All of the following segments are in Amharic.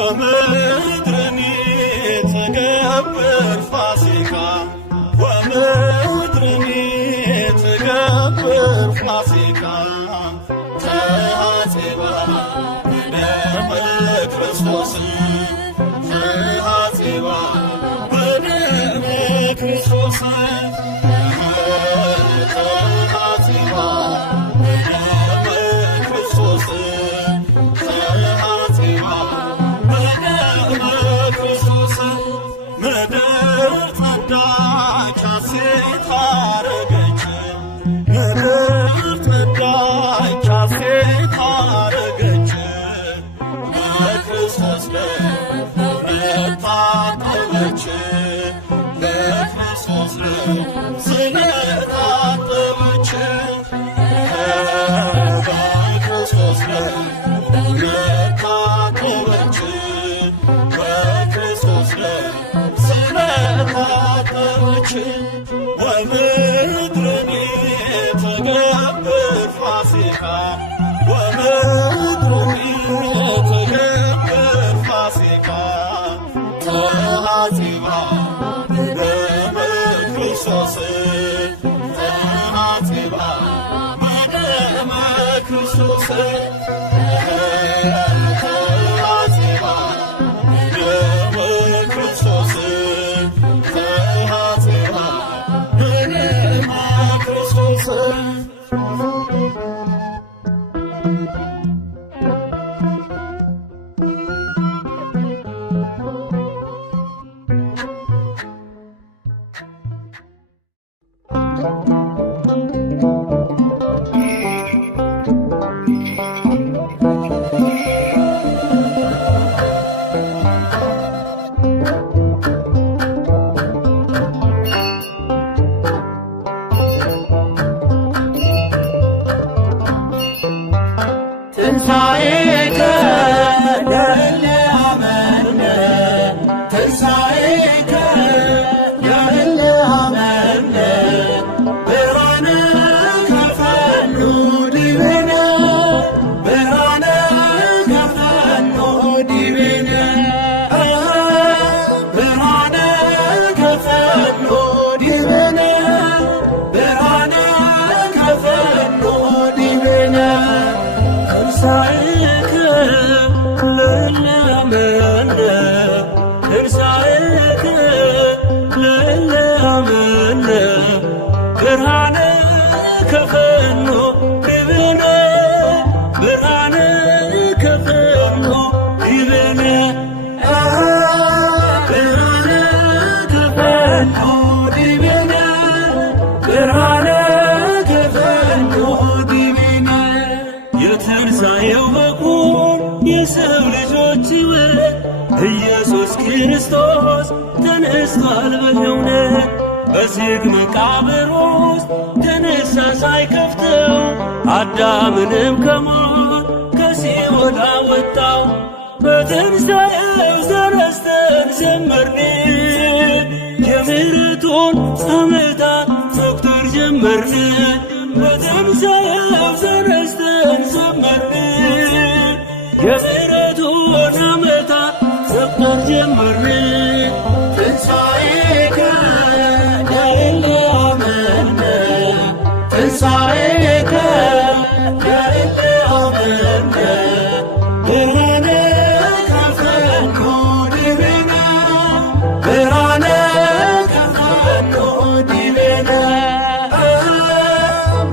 ወምድርኒ ትገብር ፋሲካ ወምድርኒ ትገብር ፋሲካ ተሐጽባ በደመ ክርስቶስ ተሐጽባ በደመ ክርስቶስ ተሐጽባ በደመ ክርስቶስ ተሐጽባ በደመ ክርስቶስ ምድር ጸዳች ሐሴት አረገች ምድር ጸዳች ሐሴት አረገች በክርስቶስ ስለታጠበች በክርስቶስ ስለታጠበች በክርስቶስ ስለታጠበች በክርስቶስ ስለታጠበች ወምድርኒ ትገብር ፋሲካ ወምድርኒ ትገብር ፋሲካ ተሐጽባ በደመ ክርስቶስ ተሐጽባ በደመ ክርስቶስ ተሐጽባ በደመ ክርስቶስ ተሐጽባ በደመ ክርስቶስ ትንሣኤከ ለእለ አመነ ትንሣኤከ ለእለ አመነ ብርሃነ ከፈኑ ዲቤነ ብርሃነ ከፈኑ ዲቤነ ብርሃነ ከፈኑ ዲቤነ ብርሃነ ከፈኑ ዲቤነ ትንሣኤከ ለእለ አመነ ትንሣኤከ ለእለ አመነ ብርሃነ ከፈኑ ዲቤነ ብርሃነ ከፈኑ ዲቤነ ብርሃነ ከፈኑ ዲቤነ ብርሃነ ከፈኑ ዲቤነ የትንሣኤው በኩር የሰው ልጆች ሕይወት ኢየሱስ ክርስቶስ ተነስቷል በእውነት በዝግ መቃብር ውስጥ ተነሳ ሳይከፍተው አዳምንም ከሞት ከሲኦል አወጣው በትንሣኤው ተነስተን ዘመርን የምሕረቱን ዓመታት መቁጠር ጀመርን በትንሣኤው ተነስተን ዘመርን የምሕረቱን ዓመታት መቁጠር ጀመርን ትንሣኤከ ለእለ አመነ ትንሣኤከ ለእለ አመነ ብርሃነ ከፈኑ ዲቤነ ብርሃነ ከፈኑ ዲቤነ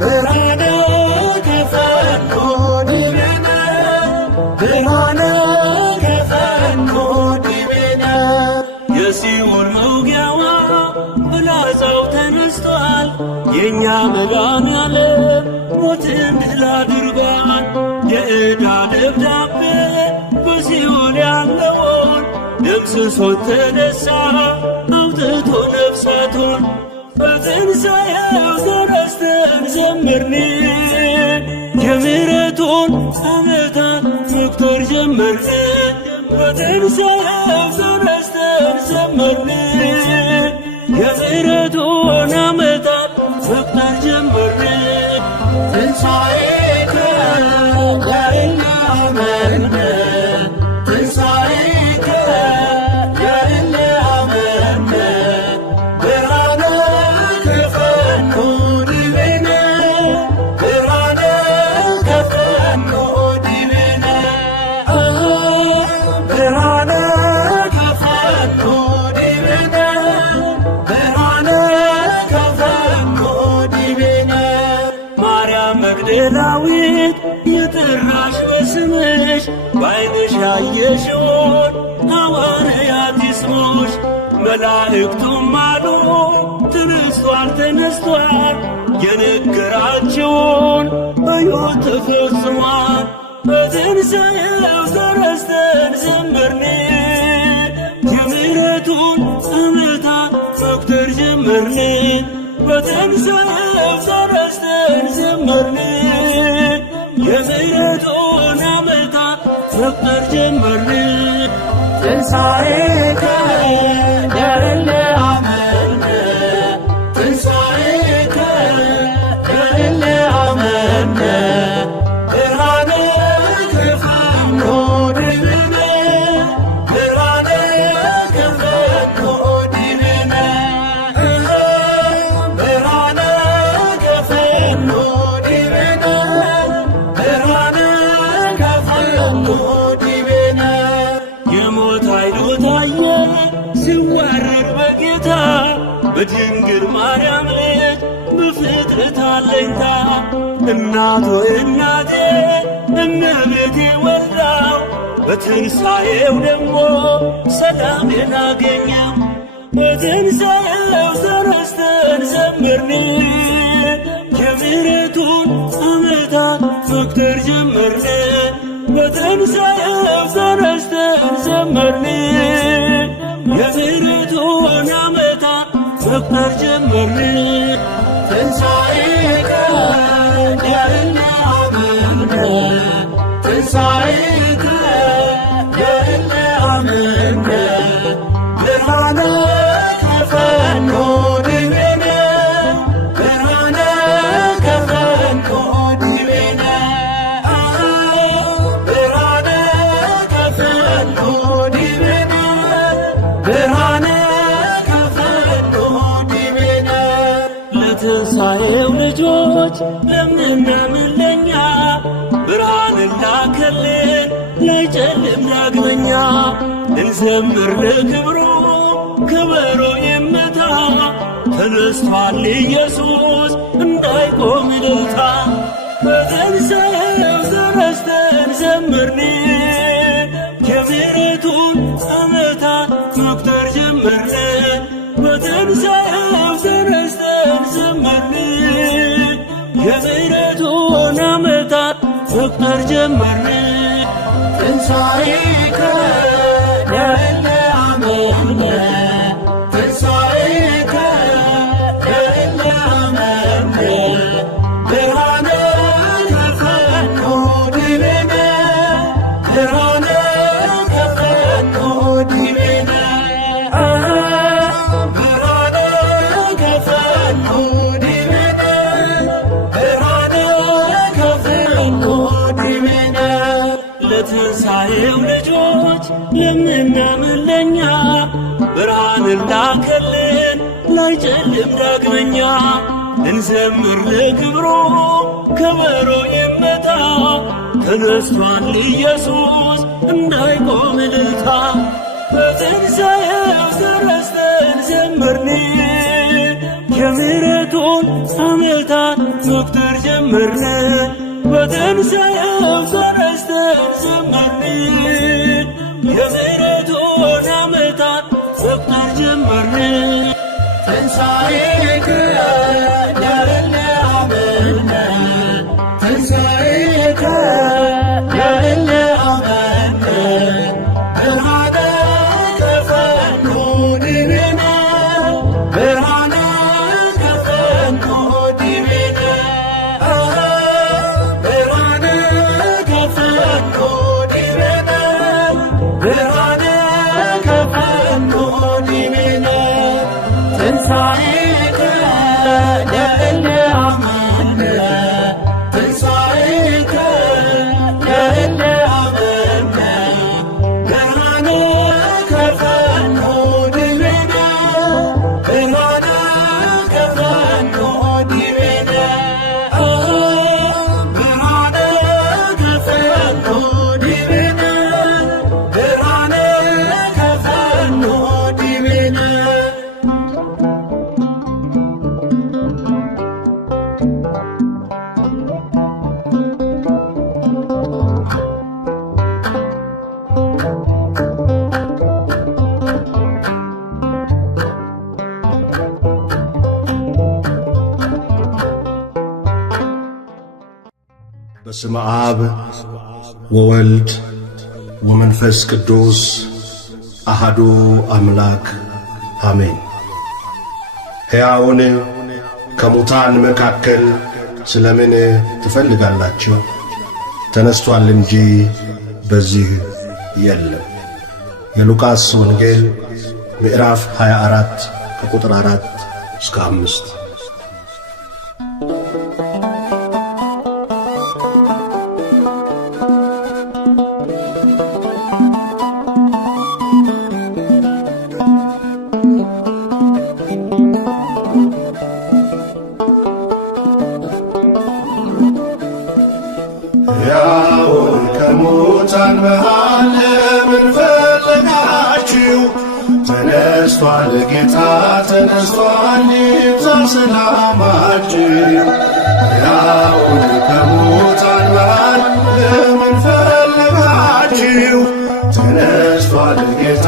ብርሃነ ከፈኑ ዲቤነ ብርሃነ ከፈኑ ዲቤነ የሲኦል መውጊያዋ ፍላጻው ተነስቷል የእኛ መድኃኔዓለም ሞትን ድል አድርጓል የዕዳ ደብዳቤ በሲኦል ያለውን ደምስሶት ተነሳ አውጥቶ ነፍሳቱን በትንሣኤው ተነስተን ዘመርን የምሕረቱን ዓመታት መቁጠር ጀመርን በትንሣኤው ተነስተን ዘመርን የምሕረቱን ዓመታት መቁጠር ጀመርን ትንሣኤከ ለእለ አመነ ትንሣኤከ ስምሽ በዓይንሽ ያየሽውን ሐዋርያት ይስሙሽ። መላእክቱም አሉ ተነስቷል ተነስቷል፣ የነገራችውን እዩ ተፈጽሟል። በትንሣኤው ተረስተን ዘመርን፣ የምሕረቱን ዓመታት መቁጠር ጀመርን። በትንሣኤው ተረስተን ዘመርን፣ የምሕረቱን ዓመታት መቁጠር ጀመርን። ትንሣኤከ ለእለ አመነ፣ ትንሣኤከ ለእለ አመነ፣ ብርሃነ ከፈኖ ዲበነ፣ ብርሃነ ከፈኖ ዲበነ፣ ብርሃነ ከፈኖ ዲበነ፣ ብርሃነ ከፈኖ ዲበነ። የሞት ኃይሉ ታየ ሲዋረድ በጌታ በድንግል ማርያም ልጅ በፍጥረት አለኝታ። እናቶ እናቴ እመቤቴ ወልዳው በትንሣኤው ደግሞ ሰላሜን አገኘው። በትንሣኤው ተረስተን ዘመርን፣ የምሕረቱን ዓመታት መቁጠር ጀመርን። በትንሣኤው ተረስተን ዘመርን፣ የምሕረቱን ዓመታት መቁጠር ጀመርን። ትንሣኤከ ለእለ አመነ፣ ትንሣኤከ ለእለ አመነ፣ ብርሃነ ከፈኖ ዲበነ፣ ብርሃነ ከፈኖ ዲበነ፣ ብርሃነ ከፈኖ ዲበነ፣ ብርሃነ ከፈኖ ዲበነ። ለትንሣኤው ልጆች ለምናምን ለኛ ብርሃንን ላከልን ላይጨልም ዳግመኛ። እንዘምር ለክብሩ ከበሮ ይመታ፣ ተነስቷል ኢየሱስ እንዳይቆም እልልታ። በትንሣኤው ተረስተን ዘመርን፣ የምሕረቱን ዓመታት መቁጠር ጀመርን። በትንሣኤው ተረስተን ዘመርን፣ የምሕረቱን ዓመታት መቁጠር ጀመርን። ትንሣኤከ ለእለ አመነ፣ ትንሣኤከ ለእለ አመነ፣ ብርሃነ ከፈኖ ዲበነ፣ ብርሃነ ከፈኖ ዲበነ፣ ብርሃነ ከፈኖ ዲበነ፣ ብርሃነ ከፈኖ ዲበነ። ለትንሣኤው ልጆች ለምናምን ለኛ ብርሃንን ላከልን ላይጨልም ዳግመኛ። እንዘምር ለክብሩ ከበሮ ይመታ፣ ተነስቷል ኢየሱስ እንዳይቆም እልልታ። በትንሣኤው ተረስተን ዘመርን፣ የምሕረቱን ዓመታት መቁጠር ጀመርን። በትንሣኤው ተረስተን ዘመርን፣ የምሕረቱን ዓመታት መቁጠር ጀመርን። ትንሣኤከ ለእለ አመነ፣ ትንሣኤከ ለእለ አመነ፣ ብርሃነ ከፈኖ ዲበነ፣ ብርሃነ ከፈኖ ዲበነ፣ ብርሃነ ከፈኖ ዲበነ፣ ብርሃነ ከፈኖ ዲበነ። ትንሣኤከ ለእለ አመነ፣ ትንሣኤከ ለእለ አመነ፣ ብርሃነ ከፈኖ ዲበነ፣ ብርሃነ ከፈኖ ዲበነ፣ ብርሃነ ከፈኖ ዲበነ፣ ብርሃነ ከፈኖ ዲበነ። በስመ አብ ወወልድ ወመንፈስ ቅዱስ አሐዱ አምላክ አሜን። ሕያውን ከሙታን መካከል ስለምን ትፈልጋላችሁ? ተነስቷል እንጂ በዚህ የለም። የሉቃስ ወንጌል ምዕራፍ 24 ከቁጥር 4 እስከ 5። ሕያውን ከሙታን መሃል ለምን ፈለጋችሁ? ተነስቷል ጌታ ተነስቷል፣ ይብዛ ሰላማችሁ። ሕያውን ከሙታን መሃል ለምን ፈለጋችሁ? ተነስቷል ጌታ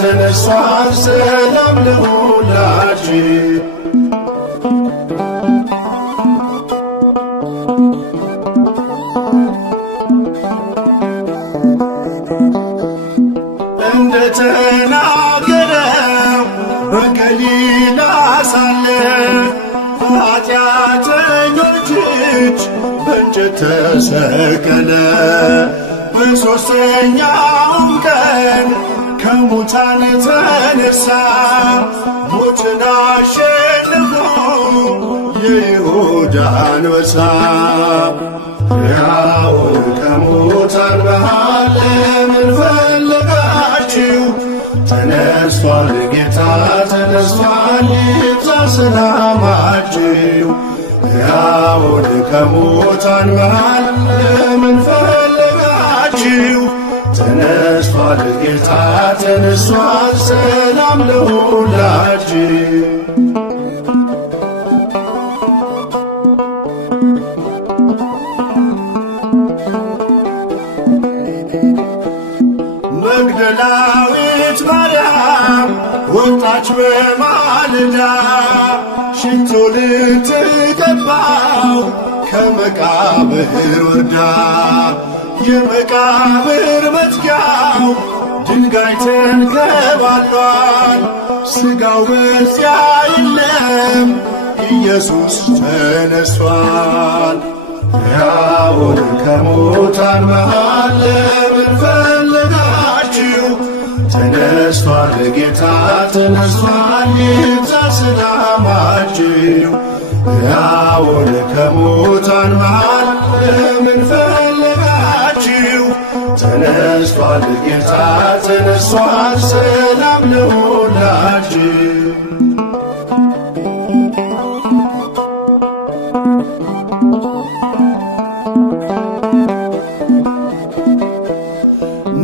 ተነስቷል፣ ሰላም ለሁላችሁ። እንደተናገረው በገሊላ ሳለ በኃጢአተኞች እጅ በእንጨት ተሰቀለ። በሦስተኛውም ቀን ከሙታን ተነሣ፣ ሞትን አሸንፎ የይሁዳ አንበሳ። ሕያውን ከሙታን መሃል ለምን ፈለጋችሁ? ተነስቷል ጌታ ተነስቷል፣ ይብዛ ሰላማችሁ። ሕያውን ከሙታን መሃል ለምን ፈለጋችሁ? ተነስቷል ጌታ ተነስቷል፣ ሰላም ለሁላችሁ። መግደላዊት ማርያም ወጣች በማለዳ፣ ሽቶ ልትቀባው ከመቃብር ወርዳ። የመቃብር መዝጊያው ድንጋይ ተንከባሏል፣ ሥጋው በዚያ የለም፣ ኢየሱስ ተነሷል። ሕያውን ከሙታን መሃል ለምን ፈለጋችሁ? ተነስቷል ጌታ ተነስቷል፣ ይብዛ ሰላማችሁ። ሕያውን ከሙታን መሃል ለምን ፈለጋችሁ? ተነስቷል ጌታ ተነስቷል፣ ሰላም ለሁላችሁ።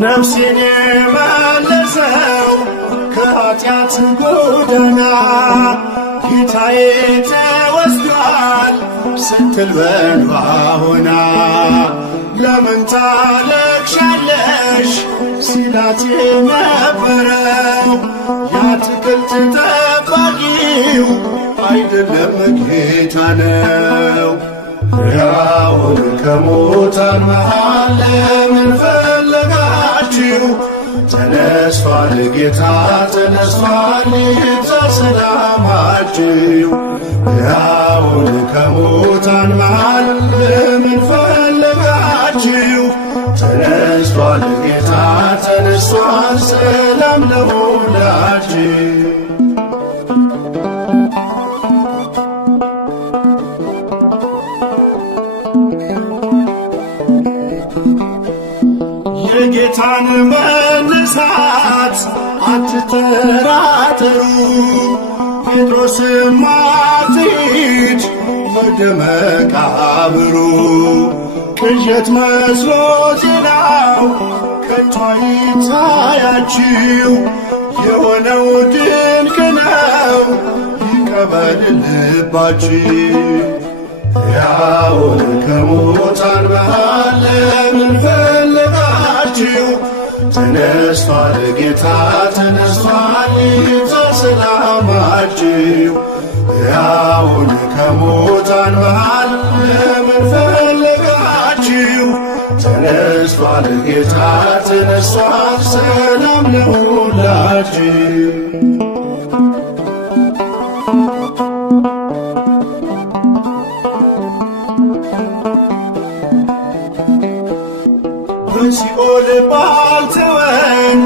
ነፍሴን የመለሰው ከኃጢአት ጎዳና፣ ጌታዬ ተወስዷል ስትል በእንባ ሆና። ለምን ታለቅሻለሽ ሲላት የነበረው የአትክልት ጠባቂው አይደለም ጌታ ነው። ሕያውን ከሙታን መሃል ለምን ፈለጋችሁ? ተነስቷል ጌታ ተነስቷል፣ ይብዛ ሰላማችሁ። ሕያውን ከሙታን መሃል ለምን ፈለጋችሁ? ተነስቷል ጌታ ተነስቷል፣ ሰላም ለሁላችሁ። የጌታን መነሳት አትጠራጠሩ፣ ጴጥሮስም አትሂድ ወደ መቃብሩ። ቅዠት መስሎ ዜናው ከቶ አይታያችሁ፣ የሆነው ድንቅ ነው ይቀበል ልባችሁ። ሕያውን ከሙታን መሃል ለምን ፈለጋችሁ? ተነስቷል ጌታ ተነስቷል፣ ይብዛ ሰላማችሁ። ሕያውን ከሙታን መሃል ለምን ፈለጋችሁ? ልባችሁ ተነስቷል ጌታ ተነስቷል፣ ሰላም ለሁላችሁ። በሲኦል ባልተወን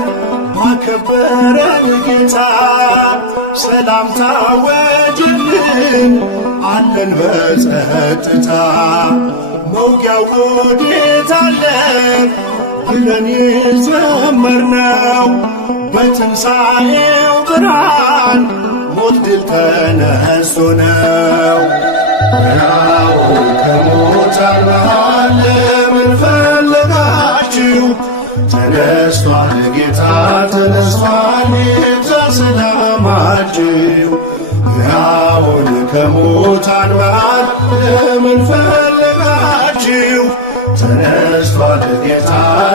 ባከበረን ጌታ ሰላምታ ወጅልን አለን በጸጥታ። መውጊያው ወዴት አለ ብለን የዘመርነው በትንሣኤው ብርሃን ሞት ድል ተነስቶ ነው። ሕያው ከሙታን መሃል ለምን ፈለጋችሁ? ተነስቷል ጌታ ተነስቷል፣ ይብዛ ሰላማችሁ። ሕያውን ከሙታን መሃል ለምን ፈለጋችሁ? ተነስቷል ጌታ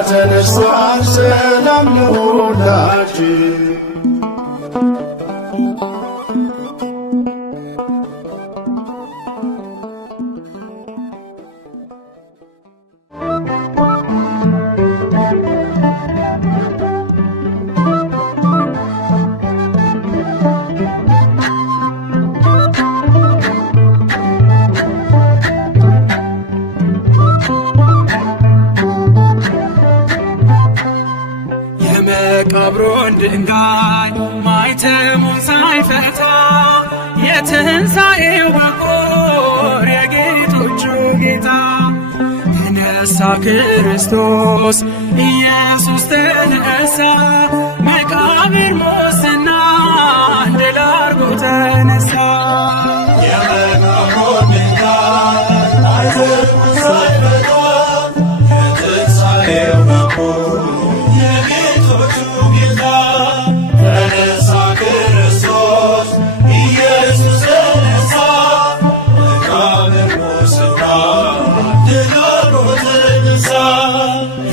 ተነስቷል፣ ሰላም ለሁላችሁ። የመቃብሩን ድንጋይ ማኅተሙን ሳይፈታ የትንሣኤው በኩር የጌቶቹ ጌታ ተነሣ ክርስቶስ ኢየሱስ ተነሣ። መቃብር ሙስናን ድል አድርጎ ተነሣ። የመቃብሩን ድንጋይ ማኅተሙን ሳይፈታ የትንሣኤው በኩር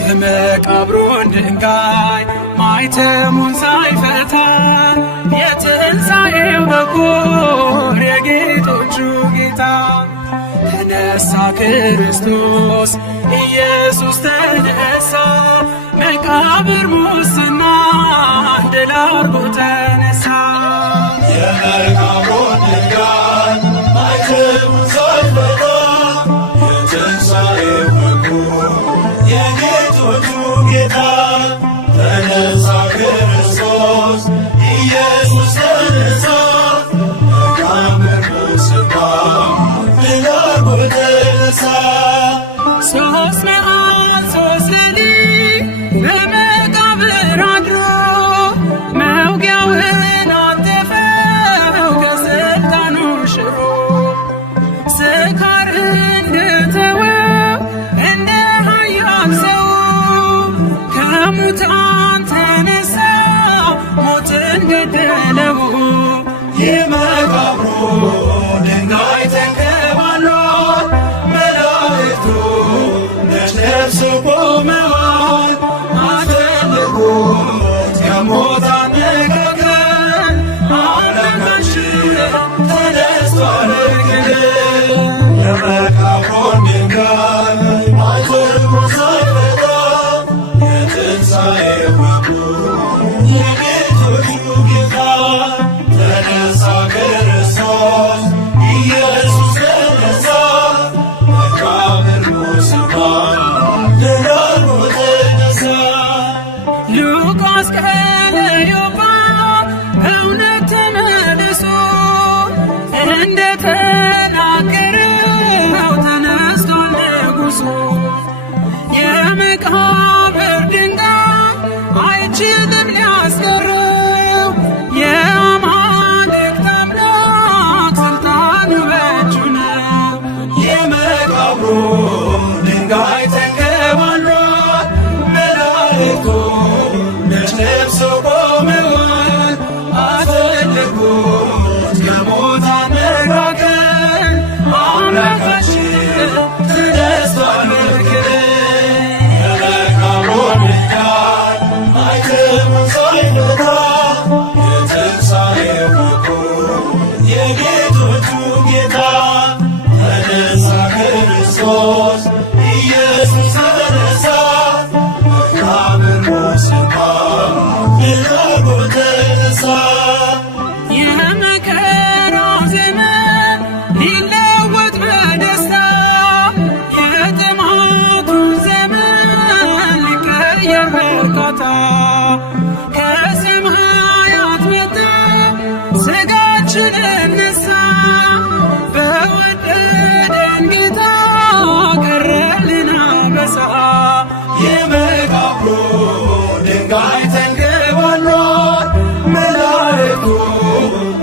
የመቃብሩን ድንጋይ ማኅተሙን ሳይፈታ የትንሣኤው በኩር የጌቶቹ ጌታ ተነሣ ክርስቶስ ኢየሱስ ተነሣ። መቃብር ሙስናን ድል አድርጎ ተነሣ። የመቃብሩን ድንጋይ ማኅተሙን ሳይፈታ የትንሣኤው በኩር የጌቶቹ ጌታ ተነሣ ክርስቶስ ኢየሱስ ተነሣ። መቃብር ሙስናን ድል አድርጎ ተነሣ። ሦስት መዓልት ሦስት ሌሊት በመቃብር አድሮ መውጊያውን አጠፈው ከሥልጣኑ ሽሮ። ስካር እንድተወው እንደ ኃያል ሰው ከሙታን ተነሣ ሞትን ገደለው። የመቃብሩ ድንጋይ ተንከባሏል፣ መላእክቱ ነጭ ለብሰው ቆመዋል። አትልቁት ከሙታን መካከል አምላካችን ተነሥቷል እርግጥ። የመቃብሩን ድንጋይ ማኅተሙን ሳይፈታ የትንሣኤው በኩር የጌቶቹ ጌታ ተነሣ ክርስቶስ ኢየሱስ ተነሣ። መቃብር ሙስናን ድል አድርጎ ተነሣ። ሉቃስ ከኢዮጳ እውነት ተመልሶ እንደ ተናገረው ተነሥቷል ንጉሡ። የመቃብር ድንጋይ አይችልም ሊያስቀረው የአማልክት አምላክ ሥልጣኑ በእጁ ነው። የመቃብሩ ድንጋይ ተንከባሏል፣ መላእክቱ ነጭ ለብሰው ቆመዋል። አትልቁት ከሙታን መካከል አምላካችን ተነሥቷል እርግጥ። የመቃብሩን ድንጋይ ማኅተሙን ሳይፈታ የትንሣኤው በኩር የጌቶቹ ጌታ ተነሣ ክርስቶስ ኢየሱስ እርዳታ ከሰማያት መጣ ሥጋችንን ነሣ በወደደን ጌታ ቀረልን አበሳ የመቃብሩ ድንጋይ ተንከባሏል መላእክቱ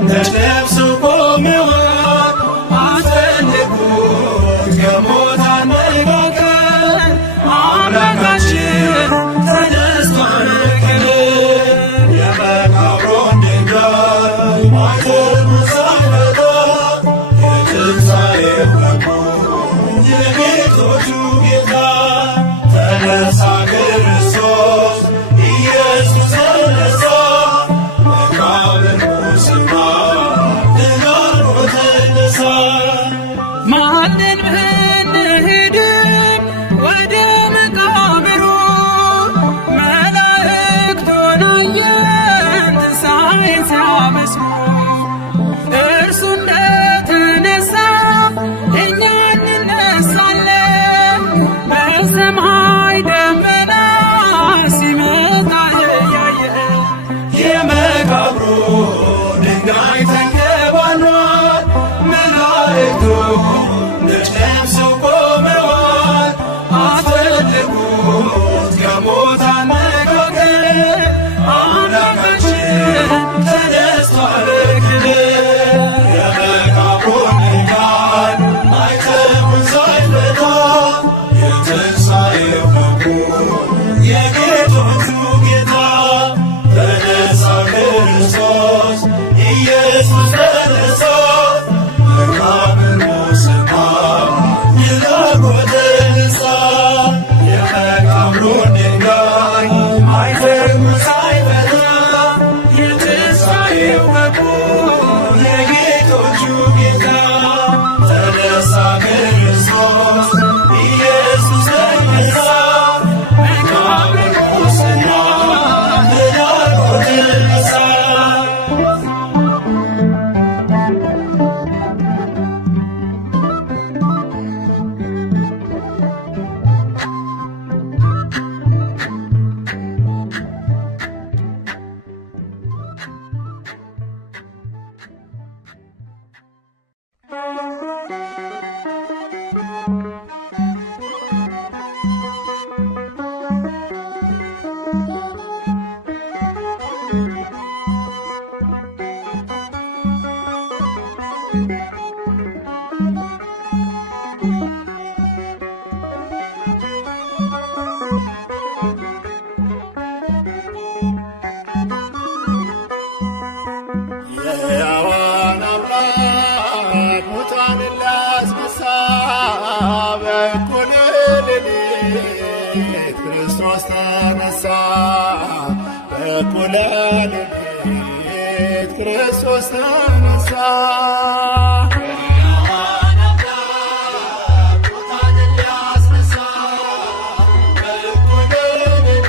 ተሰብስበው ቆመዋል አስፈልጉት ከሞት አነጋገር አምላካችን ተነስቷል የመቃብሩን ድንጋይ ማዕተቡን ሳይፈታ የትንሣኤው ደግሞ የጌቶቹ ጌታ ተነሳ ክርስቶስ ኢየሱስ ተነሳ መቃብሩ ስማ ድጋርጎ ተነሳ ማንን ብንሄድም ወደ መቃብሩ መላእክቱን አየን ትንሣኤን ሲያበስሩ እርሱ እንደተነሳ እኛ እንነሳለን በሰማይ ደመና ሲመጣ እያየን የመቃብሩ ድንጋይ ተንከባሏል መላእክቱ ተሰብስበው ቆመዋል አስፈልጉት ከሞት አነጋገር አምላካችን ተነስቷል የመቃብሩን ድንጋይ ማዕተቡን ሳይፈታ የትንሣኤው ደግሞ የጌቶቹ ጌታ ተነሳ ክርስቶስ ኢየሱስ ተነሳ መቃብሩ ስማ ድጋርጎ ተነሳ የመቃብሩን ድንጋይ ማዕተቡን ሳይፈታ የትንሣኤው ደግሞ የጌቶቹ ጌታ ተነሳ ክርስቶስ ኢየሱስ ተነሳ መቃብሩ ስማ ድጋርጎ ተነሳ የሕያዋን አምላክ ሙታንን ሊያስነሣ በእኩለ ሌሊት ክርስቶስ ተነሣ በእኩለ ሌሊት ክርስቶስ ተነሣ የሕያዋን አምላክ ሙታንን ሊያስነሣ በእኩለ ሌሊት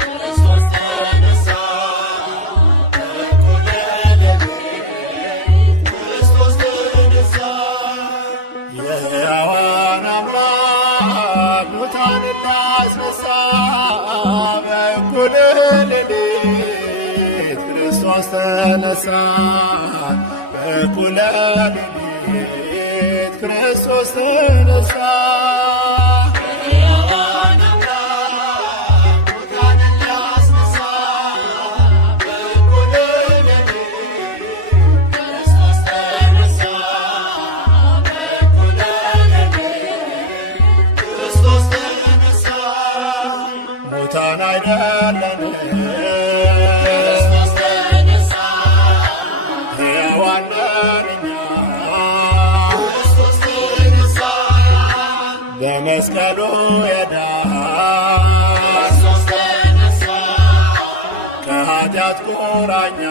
ክርስቶስ ተነሣ የሕያዋን አምላክ ሙታንን ሊያስነሣ በእኩለ ሌሊት ክርስቶስ ተነሣ በእኩለ ሌሊት ክርስቶስ ተነሣ የሕያዋን አምላክ ሙታንን ሊያስነሣ በእኩለ ሌሊት ክርስቶስ ተነሣ በእኩለ ሌሊት ክርስቶስ ተነሣ ሙታን አይደለንም ክርስቶስ ተነሣ ሕያዋን ነን እኛ ክርስቶስ ተነሣ በመስቀሉ የዳን ክርስቶስ ተነሣ ከኃጢአት ቁራኛ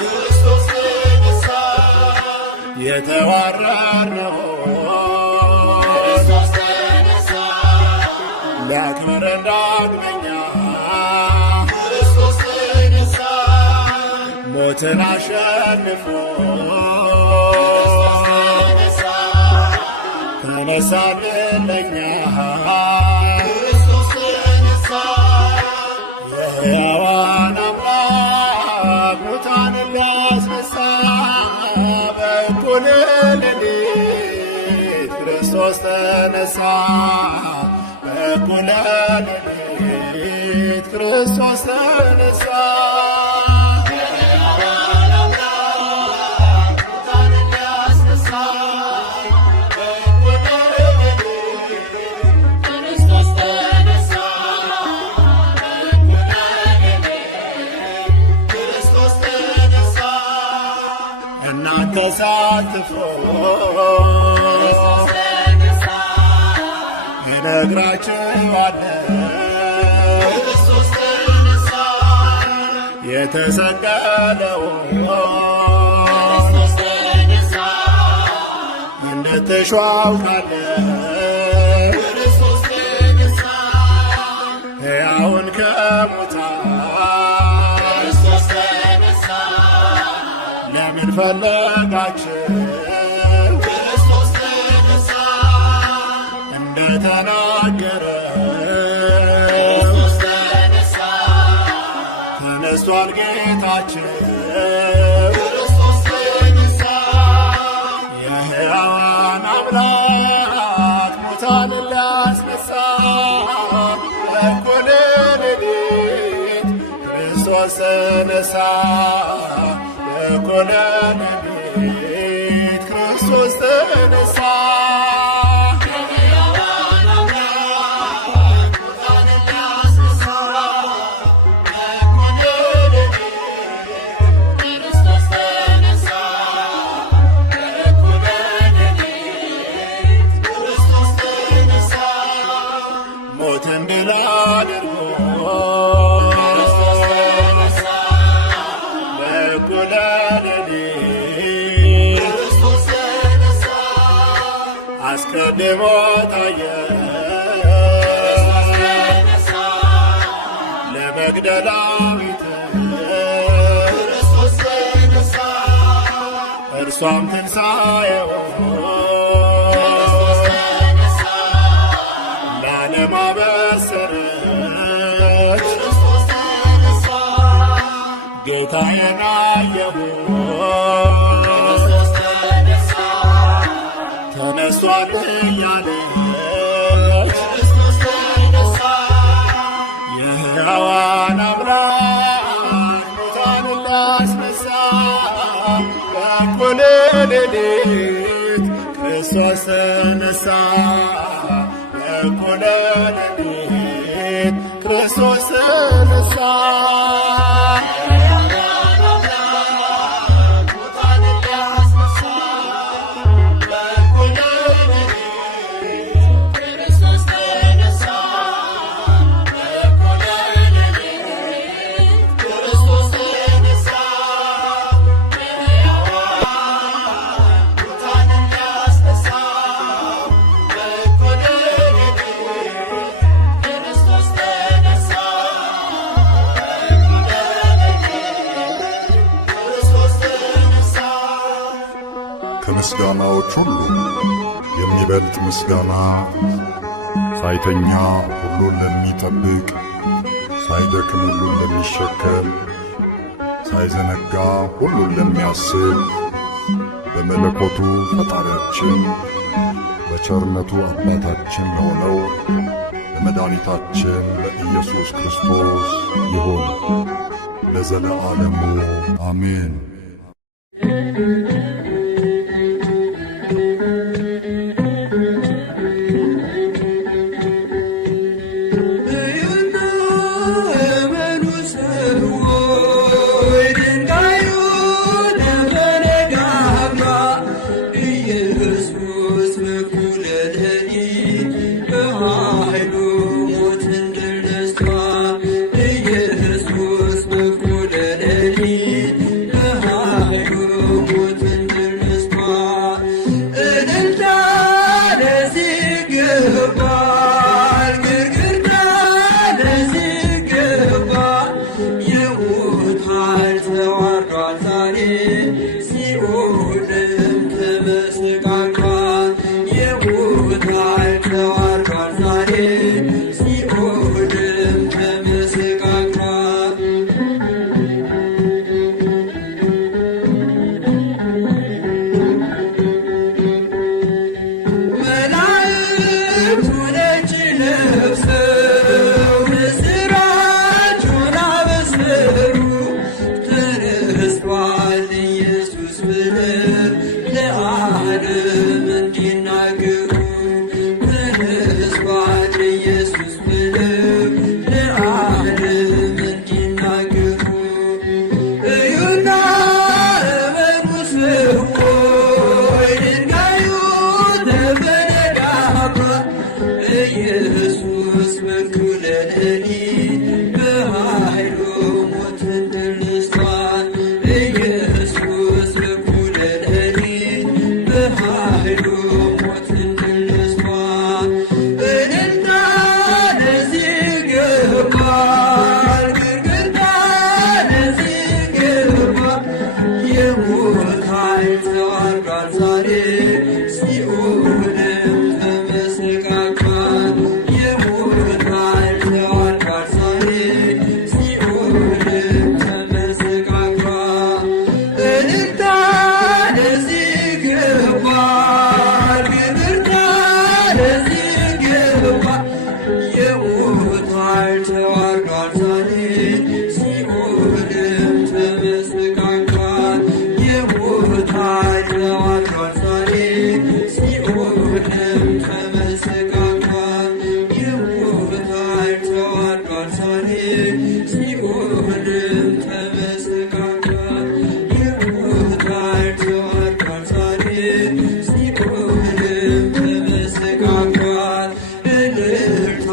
ክርስቶስ ተነሣ የተዋረድነው ክርስቶስ ተነሣ ሊያክብረን ዳግመኛ ክርስቶስ ተነሣ ሞትን አሸንፎ ተነሣልን ለእኛ ክርስቶስ ተነሣ ተነሳ በእኩለ ሌሊት ክርስቶስ ተነሳ። ተሳትፎ እነግራችኋለሁ የተሰቀለውን እንድትሹ አውቃለሁ ሕያውን ከሙታን ለምን ፈለጋችሁ? ክርስቶስ ተነሳ እንደተናገረ ክርስቶስ ተነሳ ተነስቷል ጌታችን ክርስቶስ ተነሳ የሕያዋን አምላክ ሙታንን ሊያስነሳ በእኩለ ሌሊት ክርስቶስ ተነሳ በእኩለ ሌሊት ክርስቶስ ተነሳ። የሕያዋን አምላክ ሙታንን ሊያስነሳ በእኩለ ሌሊት ክርስቶስ ተነሳ በእኩለ ሌሊት ክርስቶስ ተነሳ ሞትን ድል አድርጎ አስቀድሞ ታየ ለመግደላዊት ክርስቶስ ተነሳ እርሷም ትንሣኤውን ለዓለም አበሰረች ክርስቶስ ተነሳ ጌታዬን አየሁት ተነስቷል እያለች ክርስቶስ ተነሳ የሕያዋን አምላክ ሙታንን ሊያስነሳ በእኩለ ሌሊት ክርስቶስ ተነሳ በእኩለ ሌሊት ክርስቶስ ተነሳ። ከምስጋናዎች ሁሉ የሚበልጥ ምስጋና ሳይተኛ ሁሉን ለሚጠብቅ ሳይደክም ሁሉን ለሚሸከም ሳይዘነጋ ሁሉን ለሚያስብ በመለኮቱ ፈጣሪያችን በቸርነቱ አባታችን ለሆነው ለመድኃኒታችን ለኢየሱስ ክርስቶስ ይሁን ለዘለዓለሙ አሜን። ለሌሊት በኃይሉ ሞትን ድል ነስቷል። ኢየሱስ በኩለ ሌሊት በኃይሉ ሞትን ድል ነስቷል። እልልታ ለዚህ ይገባል፣ ግርግርታ ለዚህ ይገባል። የሞት ኃይል ተዋርዷል ዛሬ ሲኦልም ተመሰቃቅሏል። የሞት ኃይል ተዋርዷል ዛሬ ሲኦልም ተመሰቃቅሏል። እልልታ ለዚህ ይገባል፣ ግርግርታ ለዚህ ይገባል። የሞት ኃይል ተዋርዷል ዛሬ ሲኦልም ተመሰቃቅሏል። የሞት ኃይል ተዋርዷል ዛሬ ሲኦልም ተመሰቃቅሏል። የሞት ኃይል ተዋርዷል ዛሬ ሲኦልም ተመሰቃቅሏል። የሞት ኃይል ተዋርዷል ዛሬ ሲኦልም ተመሰቃቅሏል። እልልታ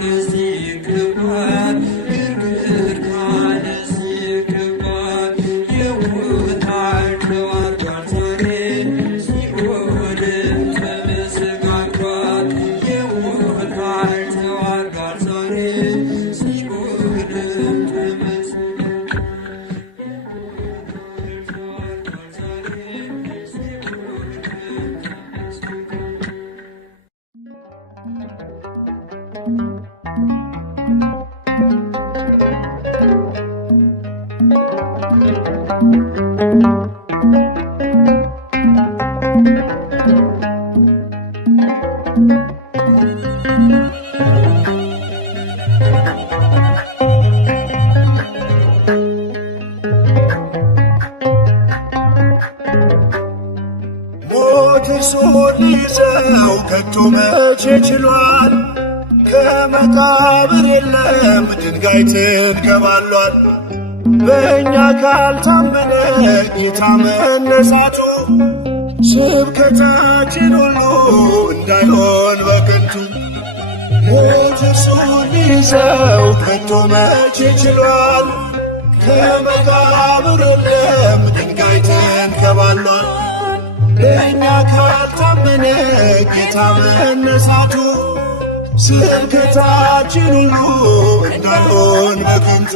ለዚህ ይገባል፣ ግርግርታ ለዚህ ይገባል። የሞት ኃይል ተዋርዷል ዛሬ ሲኦልም ተመሰቃቅሏል። የሞት ኃይል ተዋርዷል ዛሬ ሲኦልም ሞት እርሱን ሊይዘው ከቶ መቼ ችሏል? ከመቃብር የለም ድንጋይ ትንከባሏል። በእኛ ካልታመነ ጌታ መነሳቱ ስብከታችን ሁሉ እንዳይሆን በከንቱ። ሞት እርሱን ሊይዘው ከቶ መቼ ችሏል? ከመቃብር የለም ድንጋይ ተንከባሏል። በእኛ ካልታመነ ጌታ መነሳቱ ስብከታችን ሁሉ እንዳይሆን በከንቱ።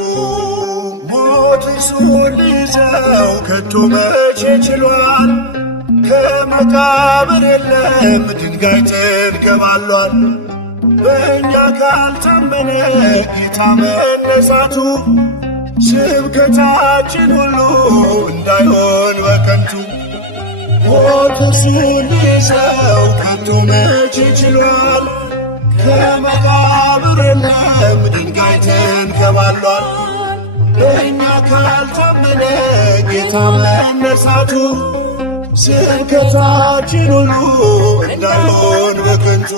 ሞት እርሱን ሊይዘው ከቶ መቼ ችሏል? ከመቃብር የለም ድንጋይ ተንከባሏል። በእኛ ካልታመነ ጌታ መነሳቱ ስብከታችን ሁሉ እንዳይሆን በከንቱ። ሞት እርሱን ሊይዘው ከቶ መቼ ችሏል? ከመቃብር የለም ድንጋይ ተንከባሏል። በእኛ ካልታመነ ጌታ መነሳቱ ስብከታችን ሁሉ እንዳይሆን በከንቱ።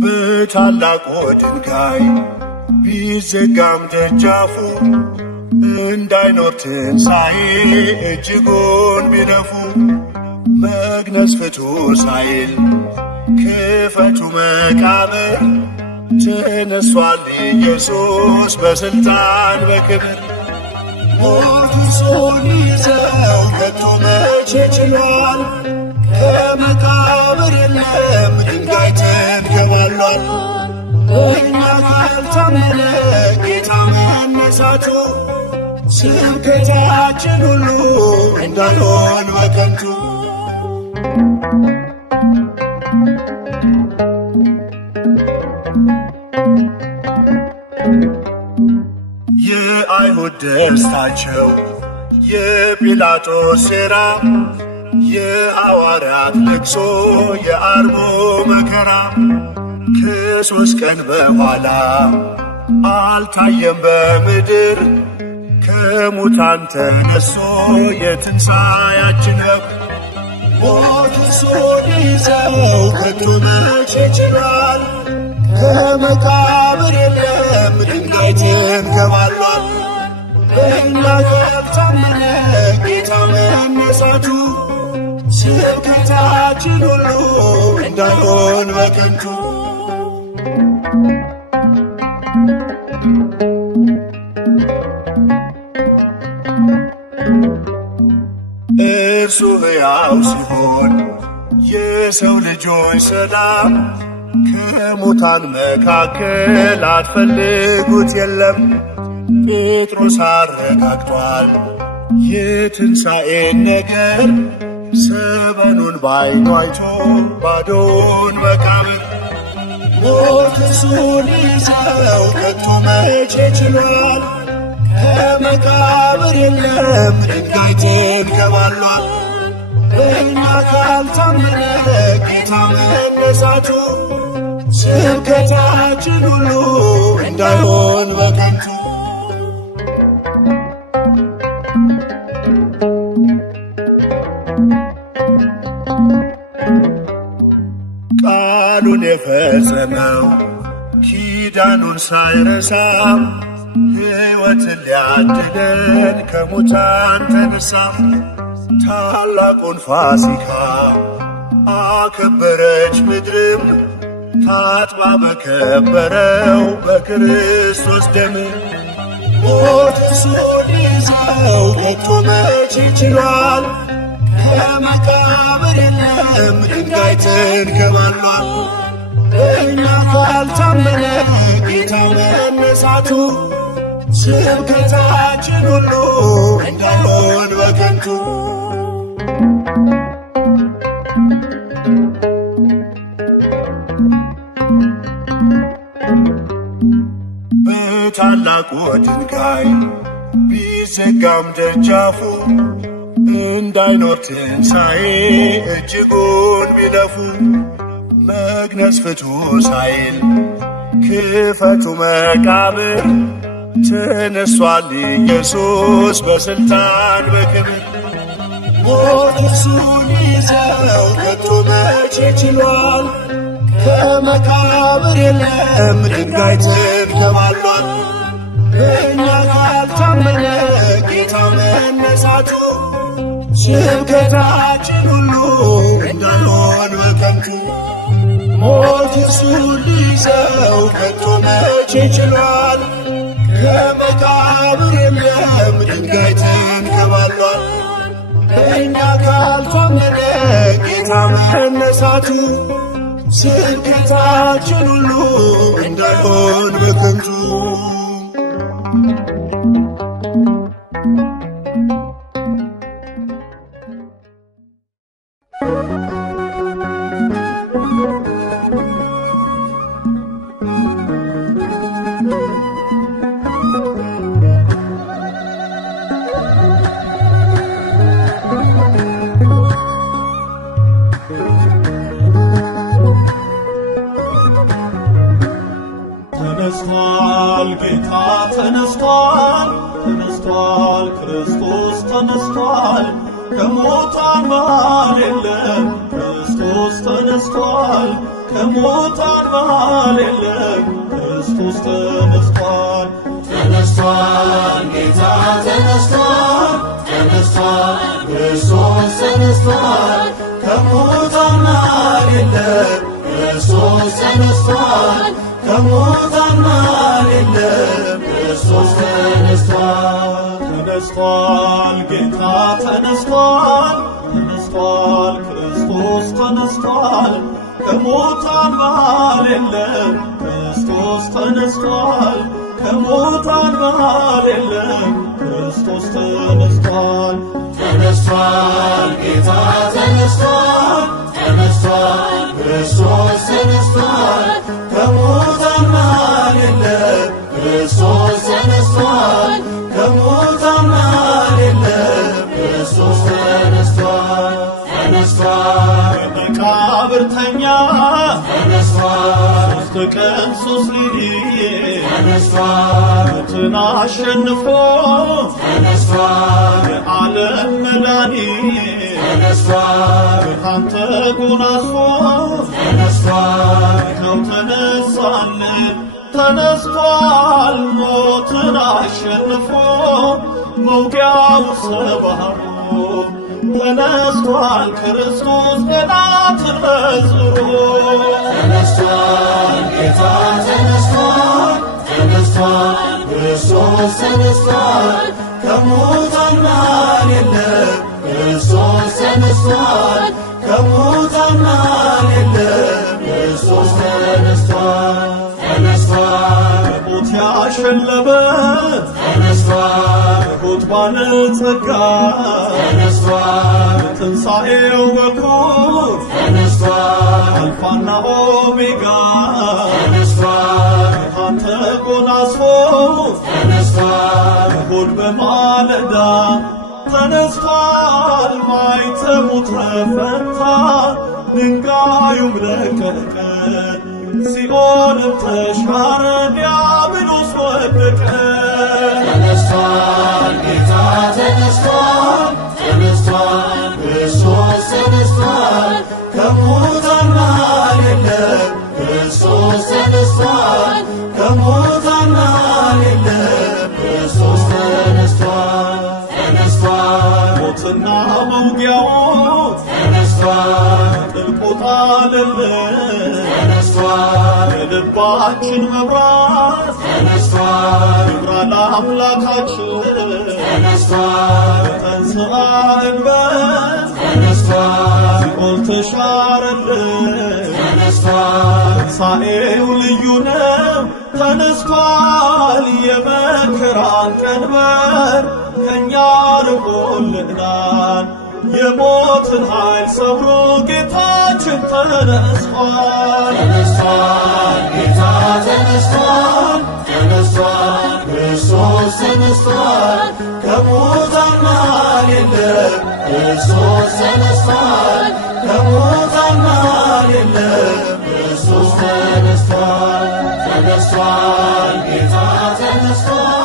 በታላቁ ድንጋይ ቢዘጋም ደጃፉ እንዳይኖር ትንሣኤ እጅጉን ቢለፉ መግነዝ ፍቱ ሳይል ክፈቱ መቃብር ተነሷል ኢየሱስ በሥልጣን በክብር። ሞት እርሱን ሊይዘው ከቶ መቼ ችሏል? ከመቃብር የለም ድንጋይ ተንከባሏል። በእኛ ካልታመነ ጌታ መነሳቱ ስብከታችን ሁሉ እንዳይሆን በከንቱ። የአይሁድ ደስታቸው የጲላጦስ ሴራ የሐዋርያት ልቅሶ የአርቦ መከራ ከሦስት ቀን በኋላ አልታየም በምድር ከሙታን ተነሶ የትንሣኤያችን ነው። ሞት እርሱን ሊይዘው ከቶ መቼ ችሏል? ከመቃብር የለም ድንጋይ ተንከባሏል። በእኛ ካልታመነ ጌታ መነሳቱ ስብከታችን ሁሉ እንዳይሆን በከንቱ እርሱ ሕያው ሲሆን የሰው ልጆች ሰላም ከሙታን መካከል አትፈልጉት የለም። ጴጥሮስ አረጋግጧል የትንሣኤን ነገር ሰበኑን ባይኑ አይቶ ባዶውን መቃብር ሞት እርሱን ሊይዘው ከቶ መቼ ችሏል? ከመቃብር የለም ድንጋይ ተንከባሏል። በእኛ ካልታመነ ጌታ መነሳቱ ስብከታችን ሁሉ እንዳይሆን በከንቱ ቃሉን የፈጸመው ኪዳኑን ሳይረሳ ሕይወትን ሊያድነን ከሙታን ተነሳ። ታላቁን ፋሲካ አከበረች ምድርም ታጥባ በከበረው በክርስቶስ ደም። ሞት እርሱን ሊይዘው ከቶ መቼ ችሏል? ከመቃብር የለም ድንጋይ ተንከባሏል። በእኛ ካልታመነ ጌታ መነሳቱ ስብከታችን ሁሉ እንዳይሆን በከንቱ በታላቁ ድንጋይ ቢዘጋም ደጃፉ እንዳይኖር ትንሣኤ እጅጉን ቢለፉ መግነዝ ፍቱ ሳይል ክፈቱ መቃብር ተነሷል ኢየሱስ በሥልጣን በክብር። ሞት እርሱን ሊይዘው ከቶ መቼ ችሏል? ከመቃብር የለም ድንጋይ ተንከባሏል። በእኛ ካልታመነ ጌታ መነሳቱ ስብከታችን ሁሉ እንዳይሆን በከንቱ ሞት እርሱን ሊይዘው ከቶ መቼ ችሏል? ከመቃብር የለም ድንጋይ ተንከባሏል። በእኛ ካልታመነ ጌታ መነሳቱ ስብከታችን ሁሉ እንዳይሆን በከንቱ ተነስቷል ጌታ ተነስቷል፣ ተነስቷል ክርስቶስ ተነስቷል። ከሙታን መሃል የለም ክርስቶስ ተነስቷል። ከሙታን መሃል የለም ክርስቶስ ተነስቷል። ተነስቷል ጌታ ተነስቷል፣ ተነስቷል ክርስቶስ ተነስቷል። ከሙታን መሃል የለም ክርስቶስ ተነስቷል። ከሙታን መሃል የለም ክርስቶስ ተነስቷል። ተነስቷል ጌታ ተነስቷል፣ ተነስቷል ክርስቶስ ተነስቷል። ከሙታን መሃል የለም ክርስቶስ ተነስቷል። ከሙታን መሃል የለም ክርስቶስ ተነስቷል። ተነስቷል ጌታ ተነስቷል፣ ተነስቷል ክርስቶስ ተነስቷል። ከሙታን መሃል የለም ክርስቶስ ተነስቷል። ከሙታን መሃል የለም ክርስቶስ ተነስቷል። ተነስቷል በመቃብር ተኛ፣ ተነስቷል 3 ቀን 3 ሌሊት፣ ተነስቷል ሞትን አሸንፎ ተነስቷል የዓለም መድኃኒት፣ ተነስቷል ብርሃን ተጎናጽፎ ተነስቷል ይኸው ተነሳልን ተነስቷል ሞትን አሸንፎ መውጊያው ሰባብሮ ተነስቷል ክርስቶስ ጠላትን መዝሮ ተነስቷል ጌታ ተነስቷል ተነስቷል ክርስቶስ ተነስቷል ከሙታን መሃል የለም ክርስቶስ ተነስቷል ከሙታን መሃል የለም ክርስቶስ ተነስቷል ተነስቷል ሞት ያሸለመ ተነስቷል ሞት ባለጸጋ ተነስቷል ትንሣኤው በኩር ተነስቷል አልፋና ኦሜጋ ተነስቷል አንተ ጎናጽፎ ተነስቷል እሁድ በማለዳ ተነስቷል ማይተሙ ተፈታ ድንጋዩም ለቀቀ ሲኦልም ተሻረ ዲያብሎስ ወደቀ ተነስቷል ጌታ ተነስቷል ተነስቷል ክርስቶስ ተነስቷል ከሙታን መሃል የለም ክርስቶስ ተነስቷል ከሙታን መሃል የለም ክርስቶስ ተነስቷል ተነስቷል ሞትና መውጊያው ተነስቷል ጥልቁ ጣለልን ተነስቷል የልባችን መብራት ተነስቷል ይብራ ለአምላካችን ተነስቷል ተንሥአ እንበል ተነስቷል ሲኦል ተሻረልን ተነስቷል ትንሣኤው ልዩ ነው ተነስቷል የመከራን ቀንበር ከእኛ ርቆልናል የሞትን ኃይል ሰብሮ ጌታችን ተነስቷል ተነስቷል ጌታ ተነስቷል ተነስቷል ክርስቶስ ተነስቷል ከሙታን መሃል የለም ክርስቶስ ተነስቷል ከሙታን መሃል የለም ክርስቶስ ተነስቷል ተነስቷል ጌታ ተነስቷል